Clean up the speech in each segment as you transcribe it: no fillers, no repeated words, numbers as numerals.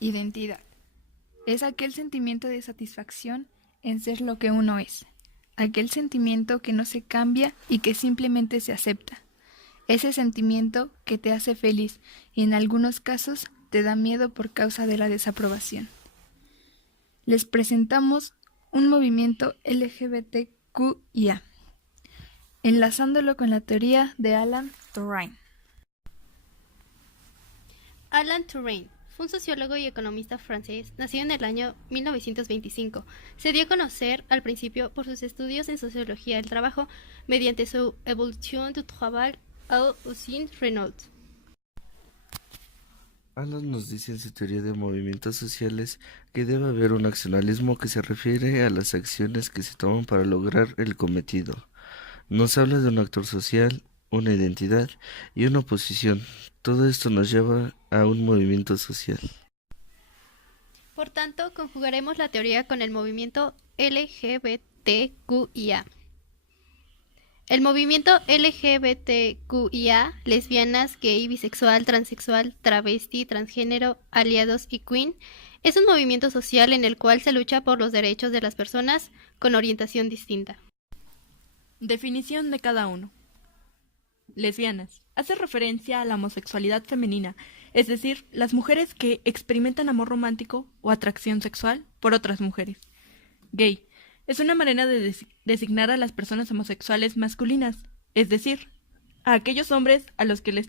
Identidad. Es aquel sentimiento de satisfacción en ser lo que uno es. Aquel sentimiento que no se cambia y que simplemente se acepta. Ese sentimiento que te hace feliz y en algunos casos te da miedo por causa de la desaprobación. Les presentamos un movimiento LGBTQIA, enlazándolo con la teoría de Alan Turing. Alan Turing fue un sociólogo y economista francés, nacido en el año 1925. Se dio a conocer al principio por sus estudios en sociología del trabajo mediante su Evolution du travail aux usines Renault. Alan nos dice en su teoría de movimientos sociales que debe haber un accionalismo que se refiere a las acciones que se toman para lograr el cometido. Nos habla de un actor social, una identidad y una posición. Todo esto nos lleva a un movimiento social. Por tanto, conjugaremos la teoría con el movimiento LGBTQIA. El movimiento LGBTQIA, lesbianas, gay, bisexual, transexual, travesti, transgénero, aliados y queer, es un movimiento social en el cual se lucha por los derechos de las personas con orientación distinta. Definición de cada uno. Lesbianas. Hace referencia a la homosexualidad femenina, es decir, las mujeres que experimentan amor romántico o atracción sexual por otras mujeres. Gay. Es una manera de designar a las personas homosexuales masculinas, es decir, a aquellos hombres a los que les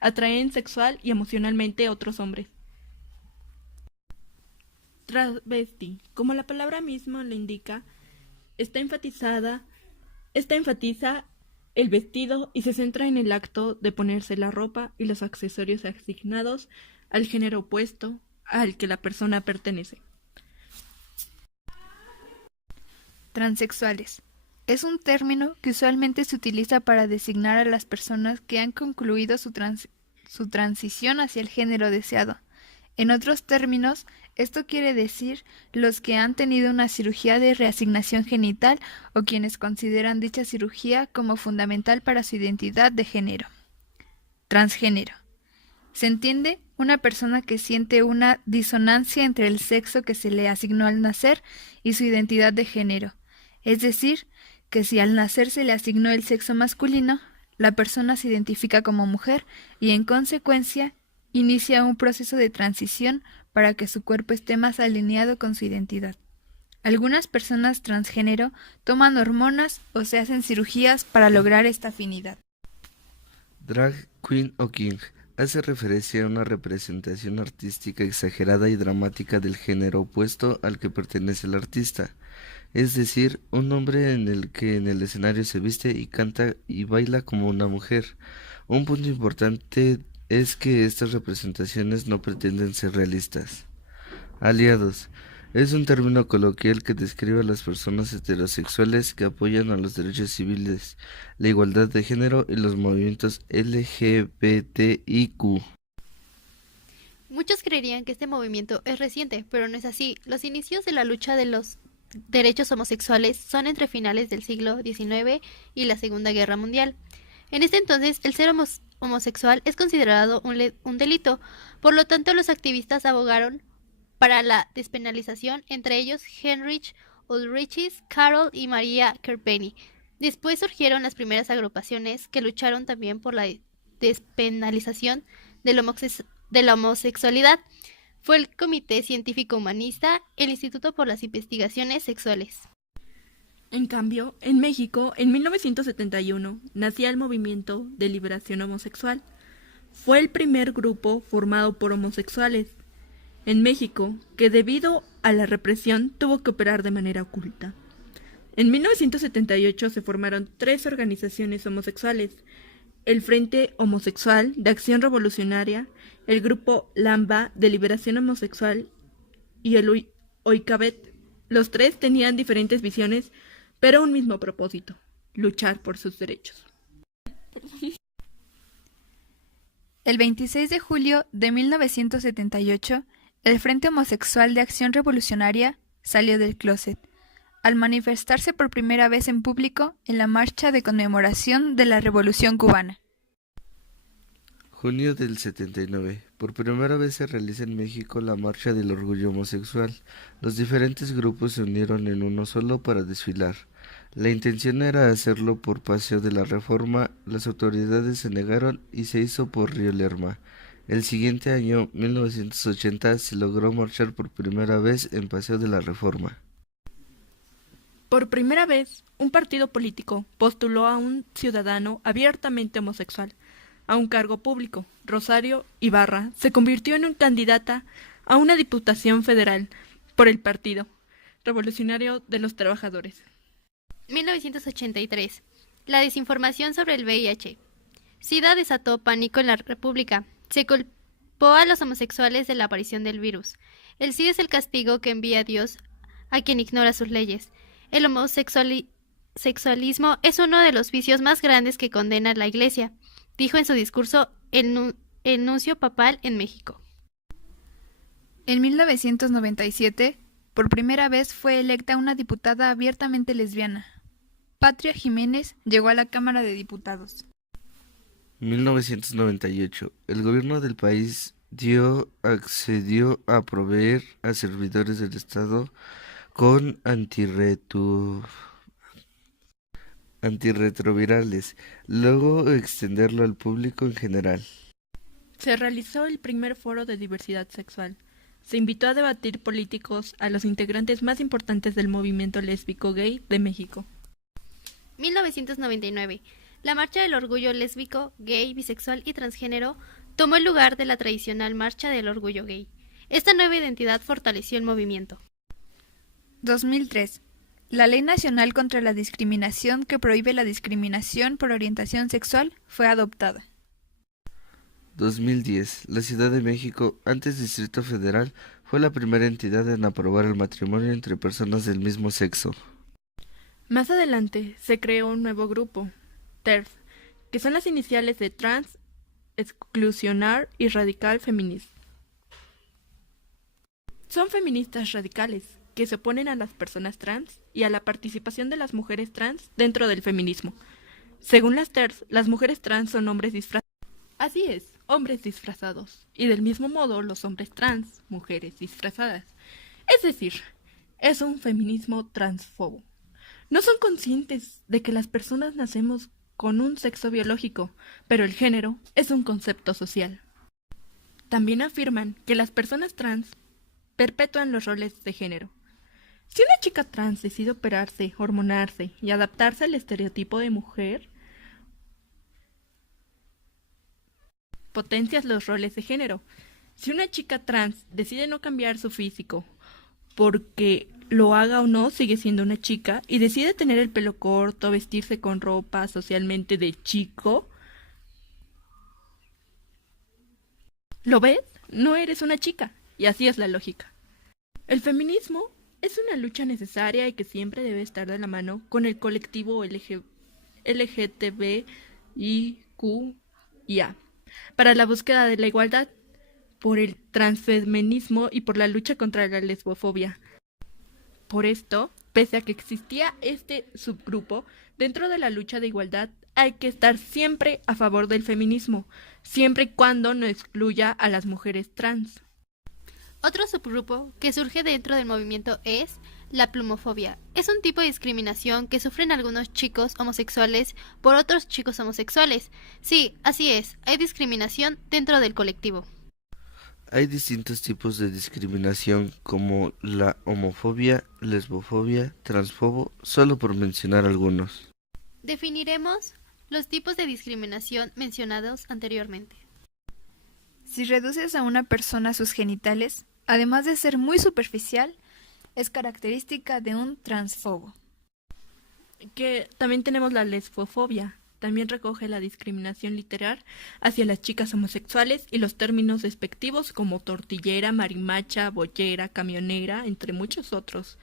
atraen sexual y emocionalmente otros hombres. Travesti, como la palabra misma le indica, enfatiza el vestido y se centra en el acto de ponerse la ropa y los accesorios asignados al género opuesto al que la persona pertenece. Transexuales. Es un término que usualmente se utiliza para designar a las personas que han concluido su transición hacia el género deseado. En otros términos, esto quiere decir los que han tenido una cirugía de reasignación genital o quienes consideran dicha cirugía como fundamental para su identidad de género. Transgénero. Se entiende una persona que siente una disonancia entre el sexo que se le asignó al nacer y su identidad de género. Es decir, que si al nacer se le asignó el sexo masculino, la persona se identifica como mujer y en consecuencia inicia un proceso de transición para que su cuerpo esté más alineado con su identidad. Algunas personas transgénero toman hormonas o se hacen cirugías para lograr esta afinidad. Drag Queen o King hace referencia a una representación artística exagerada y dramática del género opuesto al que pertenece el artista, es decir, un hombre en el que en el escenario se viste y canta y baila como una mujer. Un punto importante es que estas representaciones no pretenden ser realistas. Aliados. Es un término coloquial que describe a las personas heterosexuales que apoyan a los derechos civiles, la igualdad de género y los movimientos LGBTIQ. Muchos creerían que este movimiento es reciente, pero no es así. Los inicios de la lucha de los derechos homosexuales son entre finales del siglo XIX y la Segunda Guerra Mundial. En este entonces, el ser homosexual es considerado un delito, por lo tanto los activistas abogaron para la despenalización, entre ellos Heinrich Ulrichs, Carol y Maria Kerpenny. Después surgieron las primeras agrupaciones que lucharon también por la despenalización de la homosexualidad. Fue el Comité Científico Humanista, el Instituto por las Investigaciones Sexuales. En cambio, en México, en 1971, nacía el Movimiento de Liberación Homosexual. Fue el primer grupo formado por homosexuales en México que debido a la represión tuvo que operar de manera oculta. En 1978 se formaron 3 organizaciones homosexuales: el Frente Homosexual de Acción Revolucionaria, el Grupo Lamba de Liberación Homosexual y el OICABET. Los 3 tenían diferentes visiones, pero un mismo propósito: luchar por sus derechos. El 26 de julio de 1978, el Frente Homosexual de Acción Revolucionaria salió del clóset, al manifestarse por primera vez en público en la marcha de conmemoración de la Revolución Cubana. Junio del 79. Por primera vez se realiza en México la Marcha del Orgullo Homosexual. Los diferentes grupos se unieron en uno solo para desfilar. La intención era hacerlo por Paseo de la Reforma, las autoridades se negaron y se hizo por Río Lerma. El siguiente año, 1980, se logró marchar por primera vez en Paseo de la Reforma. Por primera vez, un partido político postuló a un ciudadano abiertamente homosexual a un cargo público. Rosario Ibarra se convirtió en una candidata a una diputación federal por el Partido Revolucionario de los Trabajadores. 1983. La desinformación sobre el VIH. SIDA desató pánico en la República. Se culpó a los homosexuales de la aparición del virus. El SIDA es el castigo que envía Dios a quien ignora sus leyes. El homosexualismo es uno de los vicios más grandes que condena la Iglesia, dijo en su discurso el nuncio papal en México. En 1997, por primera vez fue electa una diputada abiertamente lesbiana. Patria Jiménez llegó a la Cámara de Diputados. 1998. El gobierno del país accedió a proveer a servidores del Estado con antirretrovirales, luego extenderlo al público en general. Se realizó el primer foro de diversidad sexual. Se invitó a debatir políticos a los integrantes más importantes del movimiento lésbico gay de México. 1999. La Marcha del Orgullo Lésbico, Gay, Bisexual y Transgénero tomó el lugar de la tradicional Marcha del Orgullo Gay. Esta nueva identidad fortaleció el movimiento. 2003. La Ley Nacional contra la Discriminación que prohíbe la discriminación por orientación sexual fue adoptada. 2010. La Ciudad de México, antes Distrito Federal, fue la primera entidad en aprobar el matrimonio entre personas del mismo sexo. Más adelante se creó un nuevo grupo, TERF, que son las iniciales de Trans, Exclusionar y Radical Feminist. Son feministas radicales que se oponen a las personas trans y a la participación de las mujeres trans dentro del feminismo. Según las TERF, las mujeres trans son hombres disfrazados. Así es, hombres disfrazados. Y del mismo modo los hombres trans, mujeres disfrazadas. Es decir, es un feminismo transfobo. No son conscientes de que las personas nacemos con un sexo biológico, pero el género es un concepto social. También afirman que las personas trans perpetúan los roles de género. Si una chica trans decide operarse, hormonarse y adaptarse al estereotipo de mujer, potencias los roles de género. Si una chica trans decide no cambiar su físico porque lo haga o no, sigue siendo una chica y decide tener el pelo corto, vestirse con ropa socialmente de chico, ¿lo ves? No eres una chica. Y así es la lógica. El feminismo es una lucha necesaria y que siempre debe estar de la mano con el colectivo LGTBIQIA para la búsqueda de la igualdad, por el transfeminismo y por la lucha contra la lesbofobia. Por esto, pese a que existía este subgrupo, dentro de la lucha de igualdad hay que estar siempre a favor del feminismo, siempre y cuando no excluya a las mujeres trans. Otro subgrupo que surge dentro del movimiento es la plumofobia. Es un tipo de discriminación que sufren algunos chicos homosexuales por otros chicos homosexuales. Sí, así es, hay discriminación dentro del colectivo. Hay distintos tipos de discriminación como la homofobia, lesbofobia, transfobo, solo por mencionar algunos. Definiremos los tipos de discriminación mencionados anteriormente. Si reduces a una persona a sus genitales, además de ser muy superficial, es característica de un transfobo. Que también tenemos la lesbofobia. También recoge la discriminación literal hacia las chicas homosexuales y los términos despectivos como tortillera, marimacha, boyera, camionera, entre muchos otros.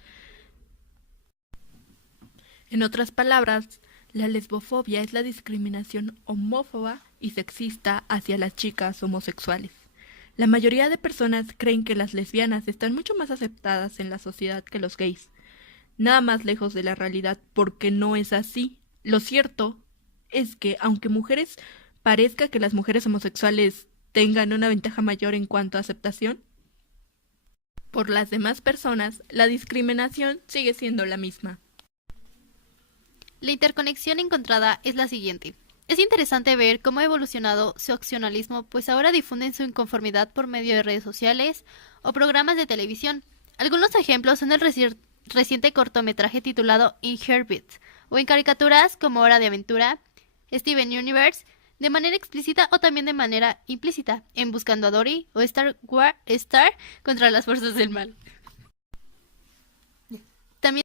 En otras palabras, la lesbofobia es la discriminación homófoba y sexista hacia las chicas homosexuales. La mayoría de personas creen que las lesbianas están mucho más aceptadas en la sociedad que los gays. Nada más lejos de la realidad, porque no es así. Lo cierto es que, aunque mujeres parezca que las mujeres homosexuales tengan una ventaja mayor en cuanto a aceptación, por las demás personas, la discriminación sigue siendo la misma. La interconexión encontrada es la siguiente. Es interesante ver cómo ha evolucionado su accionalismo, pues ahora difunden su inconformidad por medio de redes sociales o programas de televisión. Algunos ejemplos son el reciente cortometraje titulado In Heartbeat, o en caricaturas como Hora de Aventura, Steven Universe, de manera explícita o también de manera implícita, en Buscando a Dory o Star contra las fuerzas del mal.